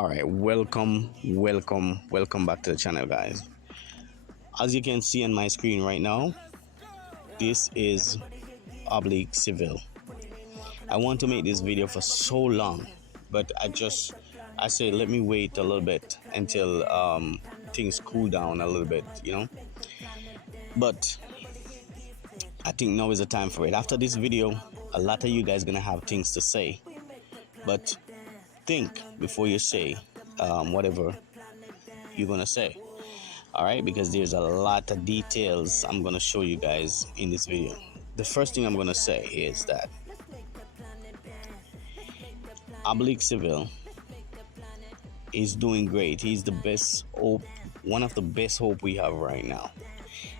All right, welcome back to the channel, guys. As you can see on my screen right now, this is Oblique Seville. I want to make this video for so long, but I say let me wait a little bit until things cool down a little bit, But I think now is the time for it. After this video, a lot of you guys gonna have things to say, but think before you say whatever you're gonna say. All right, because there's a lot of details I'm gonna show you guys in this video. The first thing I'm gonna say is that Oblique Seville is doing great. He's the best hope, one of the best hope we have right now,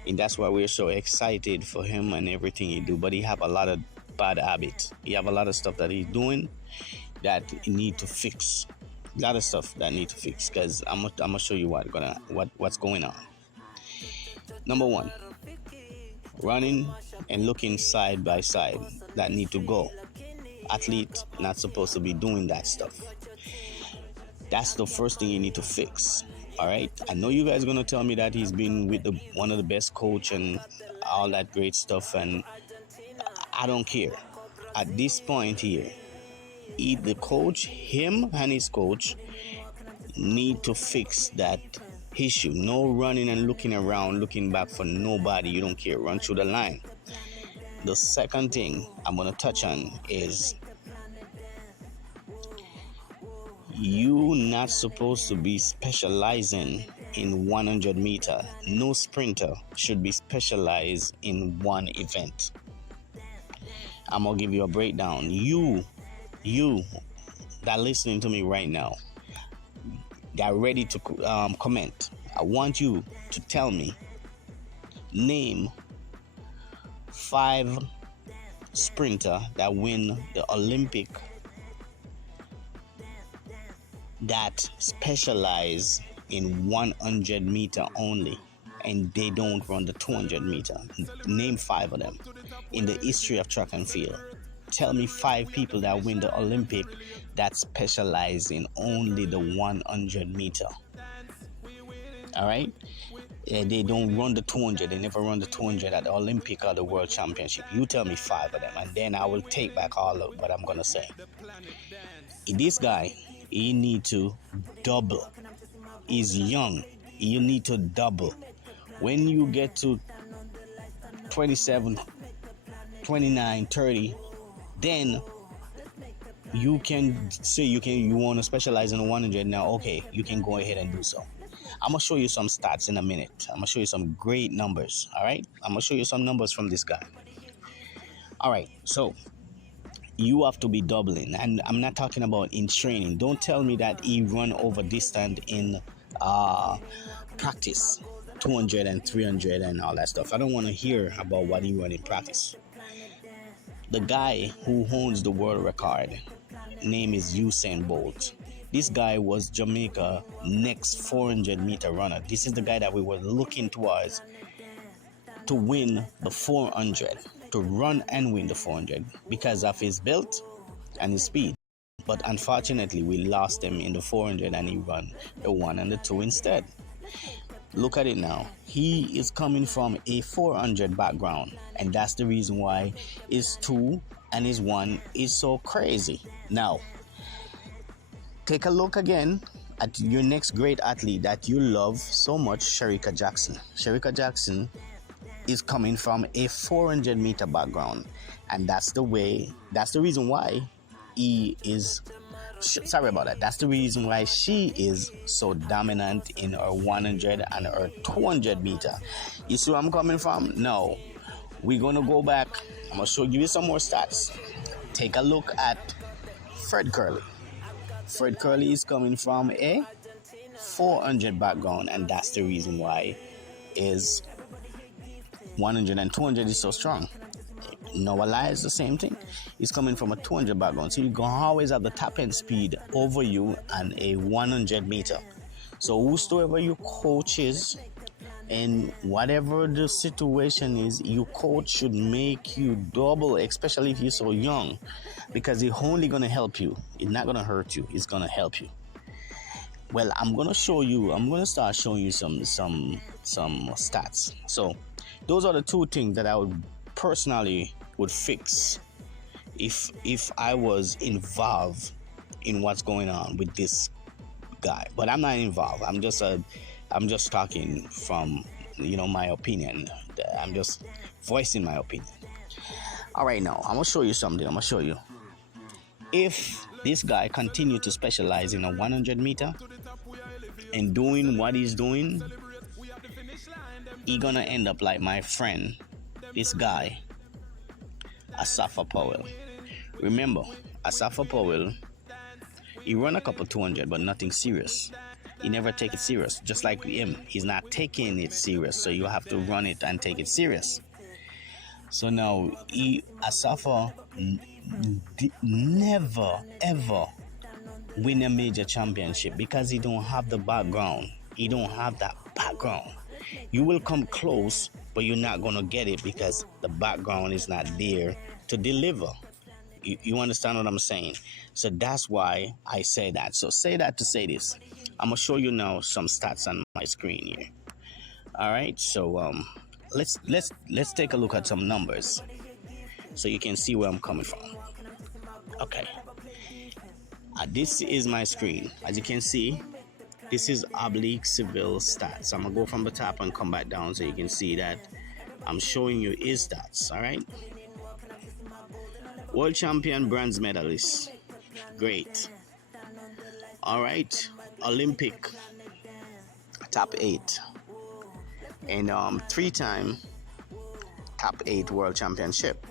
and that's why we're so excited for him and everything he do. But he have a lot of bad habits. He have a lot of stuff that he's doing that he need to fix. A lot of stuff that need to fix, because I'm gonna show you what's going on. Number one, running and looking side by side, that need to go. Athlete not supposed to be doing that stuff. That's the first thing you need to fix. All right, I know you guys are gonna tell me that he's been with one of the best coach and all that great stuff, and I don't care. At this point here, the coach, him and his coach, need to fix that issue. No running and looking around, looking back for nobody. You don't care. Run through the line. The second thing I'm gonna touch on is you not supposed to be specializing in 100 meter. No sprinter should be specialized in one event. I'm gonna give you a breakdown. You that listening to me right now, that ready to comment, I want you to tell me, name 5 sprinter that win the Olympic that specialize in 100 meter only, and they don't run the 200 meter. Name 5 of them in the history of track and field. Tell me 5 people that win the Olympic that specialize in only the 100 meter. All right? They don't run the 200. They never run the 200 at the Olympic or the World Championship. You tell me 5 of them, and then I will take back all of what I'm going to say. This guy, he need to double. He's young. You need to double. When you get to 27, 29, 30, then you can say you want to specialize in 100 now. Okay, you can go ahead and do so. I'm gonna show you some stats in a minute. I'm gonna show you some great numbers. All right, I'm gonna show you some numbers from this guy. All right, so you have to be doubling, and I'm not talking about in training. Don't tell me that he run over distance in practice, 200 and 300 and all that stuff. I don't want to hear about what he run in practice. The guy who owns the world record name is Usain Bolt. This guy was Jamaica next 400 meter runner. This is the guy that we were looking towards to win the 400, to run and win the 400 because of his build and his speed. But unfortunately, we lost him in the 400 and he run the 1 and the 2 instead. Look at it now. He is coming from a 400 background, and that's the reason why his 2 and his 1 is so crazy. Now, take a look again at your next great athlete that you love so much, Shericka Jackson. Shericka Jackson is coming from a 400 meter background, and that's the reason why that's the reason why she is so dominant in her 100 and her 200 meter. You see where I'm coming from? No, we're gonna go back. I'm gonna give you some more stats. Take a look at Fred Curley. Fred Curley is coming from a 400 background, and that's the reason why his 100 and 200 is so strong. Noah Lyles is the same thing. He's coming from a 200 background, so you're going to always have the top end speed over you and a 100 meter. So whosoever your coach is, and whatever the situation is, your coach should make you double, especially if you're so young, because it's only going to help you. It's not going to hurt you. It's going to help you. Well, I'm gonna start showing you some stats. So those are the two things that I would personally would fix if I was involved in what's going on with this guy. But I'm not involved. I'm just talking from my opinion. I'm just voicing my opinion. All right, now I'm gonna show you something. I'm gonna show you if this guy continued to specialize in a 100 meter and doing what he's doing, he gonna end up like my friend, this guy, Asafa Powell. Remember, Asafa Powell, he run a couple 200, but nothing serious. He never take it serious. Just like him, he's not taking it serious. So you have to run it and take it serious. So now, Asafa never ever win a major championship because he don't have the background. He don't have that background. You will come close, but you're not gonna get it because the background is not there to deliver. You understand what I'm saying? So that's why I say that. So say that to say this. I'm gonna show you now some stats on my screen here. All right. So let's take a look at some numbers so you can see where I'm coming from. Okay. This is my screen. As you can see, this is Oblique Seville stats. I'm gonna go from the top and come back down so you can see that I'm showing you his stats. All right. World champion, bronze medalist. Great. All right. Olympic, top 8. And 3-time top 8 world championship.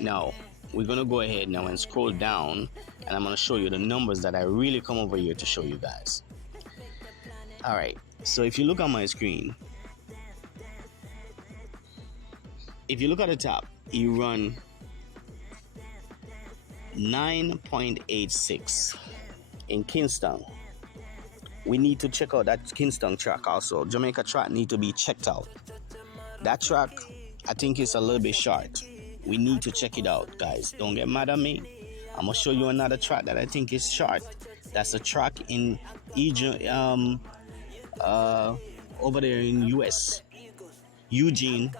Now, we're going to go ahead now and scroll down, and I'm going to show you the numbers that I really come over here to show you guys. All right. So if you look on my screen, if you look at the top, you run 9.86 in Kingston. We need to check out that Kingston track also. Jamaica track need to be checked out. That track, I think it's a little bit short. We need to check it out, guys. Don't get mad at me. I'm gonna show you another track that I think is short. That's a track in over there in US. Eugene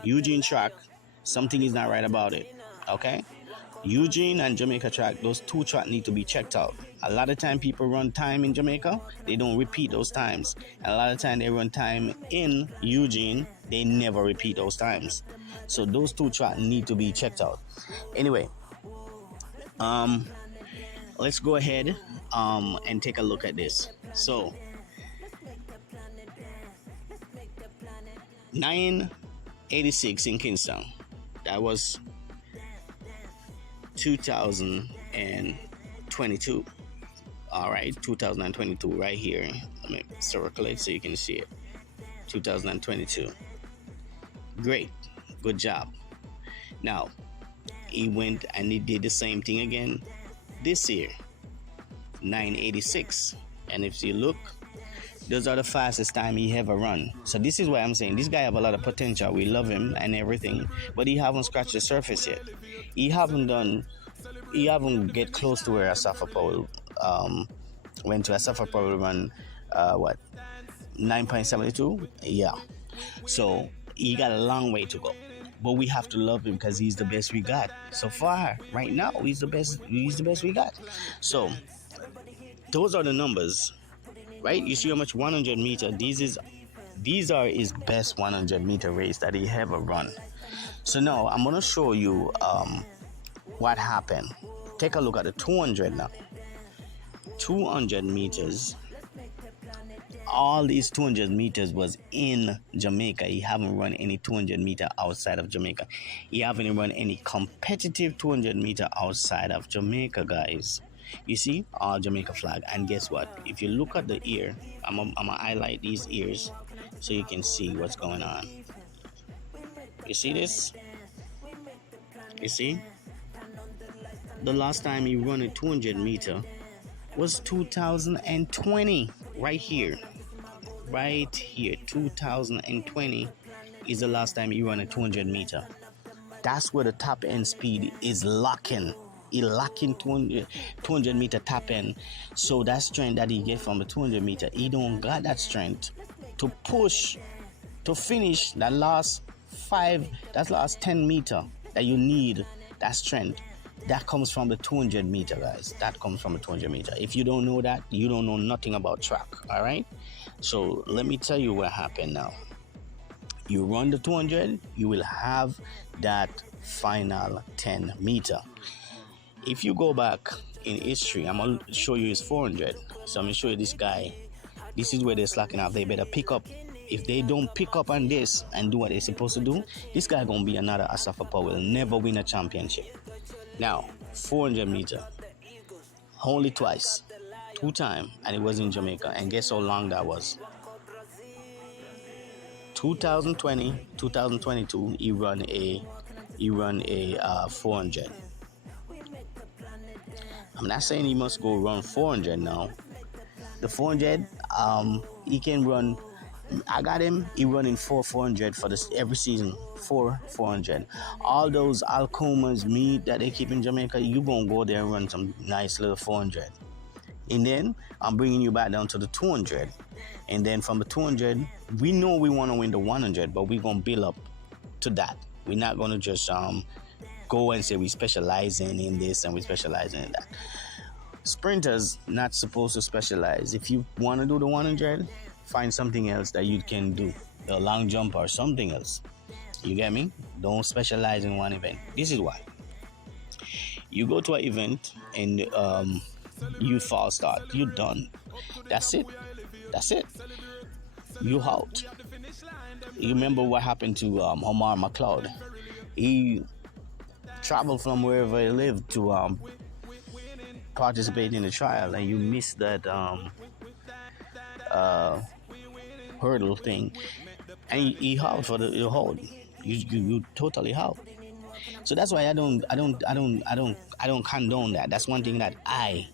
track. Something is not right about it. Okay? Eugene and Jamaica track, those two tracks need to be checked out. A lot of time people run time in Jamaica, they don't repeat those times. And a lot of time they run time in Eugene, they never repeat those times. So those two tracks need to be checked out. Anyway, let's go ahead and take a look at this. So 986 in Kingston. That was 2022. All right, 2022 right here. Let me circle it so you can see it. 2022. Great, good job. Now he went and he did the same thing again this year, 986. And if you look, those are the fastest time he ever run. So this is why I'm saying this guy have a lot of potential. We love him and everything, but he haven't scratched the surface yet. He haven't get close to where Asafa Powell went to. Asafa Powell run 9.72. Yeah. So he got a long way to go. But we have to love him because he's the best we got so far. Right now, he's the best we got. So those are the numbers. Right? You see how much 100 meter. These are his best 100 meter race that he ever run. So now I'm gonna show you what happened. Take a look at the 200 now. 200 meters. All these 200 meters was in Jamaica. He haven't run any 200 meter outside of Jamaica. He haven't run any competitive 200 meter outside of Jamaica, guys. You see, all Jamaica flag. And guess what? If you look at the ear, I'm gonna highlight these ears so you can see what's going on. You see this? You see? The last time he run a 200 meter was 2020. Right here. 2020 is the last time he run a 200 meter. That's where the top end speed is locking. He lacking 200 meter tap in. So that strength that he get from the 200 meter, he don't got that strength to push, to finish that last 10 meter that you need, that strength. That comes from the 200 meter, guys. That comes from the 200 meter. If you don't know that, you don't know nothing about track, all right? So let me tell you what happened now. You run the 200, you will have that final 10 meter. If you go back in history, I'm going to show you his 400. So I'm going to show you this guy. This is where they're slacking out. They better pick up. If they don't pick up on this and do what they're supposed to do, this guy going to be another Asafa Power. Will never win a championship. Now, 400 meter. Only twice. 2 times. And it was in Jamaica. And guess how long that was? 2020, 2022, he run a 400. I'm not saying he must go run 400 now. The 400, he can run. I got him. He running 400 for this every season. 400. All those Alcomas meat that they keep in Jamaica, you gonna go there and run some nice little 400. And then I'm bringing you back down to the 200. And then from the 200, we know we want to win the 100, but we're going to build up to that. We're not going to just go and say we specializing in this and we specializing in that. Sprinters not supposed to specialize. If you want to do the 100, find something else that you can do. A long jump or something else. You get me? Don't specialize in one event. This is why. You go to an event and you false start. You're done. That's it. You out. You remember what happened to Omar McLeod? He traveled from wherever he lived to participate in the trial, and you missed that hurdle thing, and he out for the hold. You totally out. So that's why I don't condone that. That's one thing that I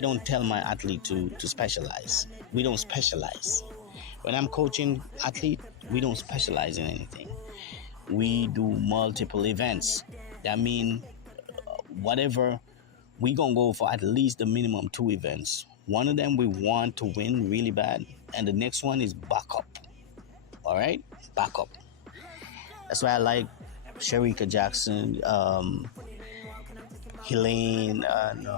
don't tell my athlete to specialize. We don't specialize. When I'm coaching athlete, we don't specialize in anything. We do multiple events. That means whatever, we gonna go for at least the minimum 2 events. One of them we want to win really bad, and the next one is backup. All right, backup. That's why I like Sherika Jackson, Helene, and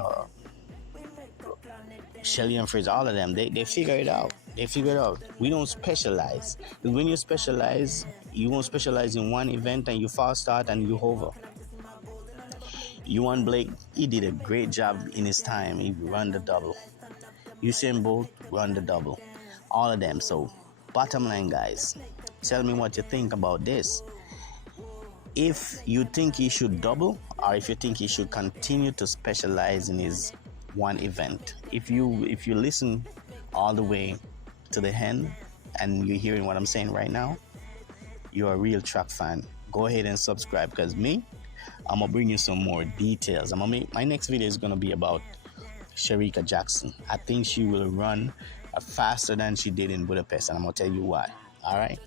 Shelly and Fraser, all of them, they figure it out. We don't specialize. Because when you specialize, you won't specialize in one event and you fast start and you hover. Ewan Blake, he did a great job in his time. He ran the double. Usain Bolt run the double. All of them. So, bottom line, guys, tell me what you think about this. If you think he should double, or if you think he should continue to specialize in his one event. If you listen all the way to the end and you're hearing what I'm saying right now, you're a real track fan. Go ahead and subscribe, because I'm gonna bring you some more details. My next video is gonna be about Sherika Jackson. I think she will run faster than she did in Budapest, and I'm gonna tell you why. All right.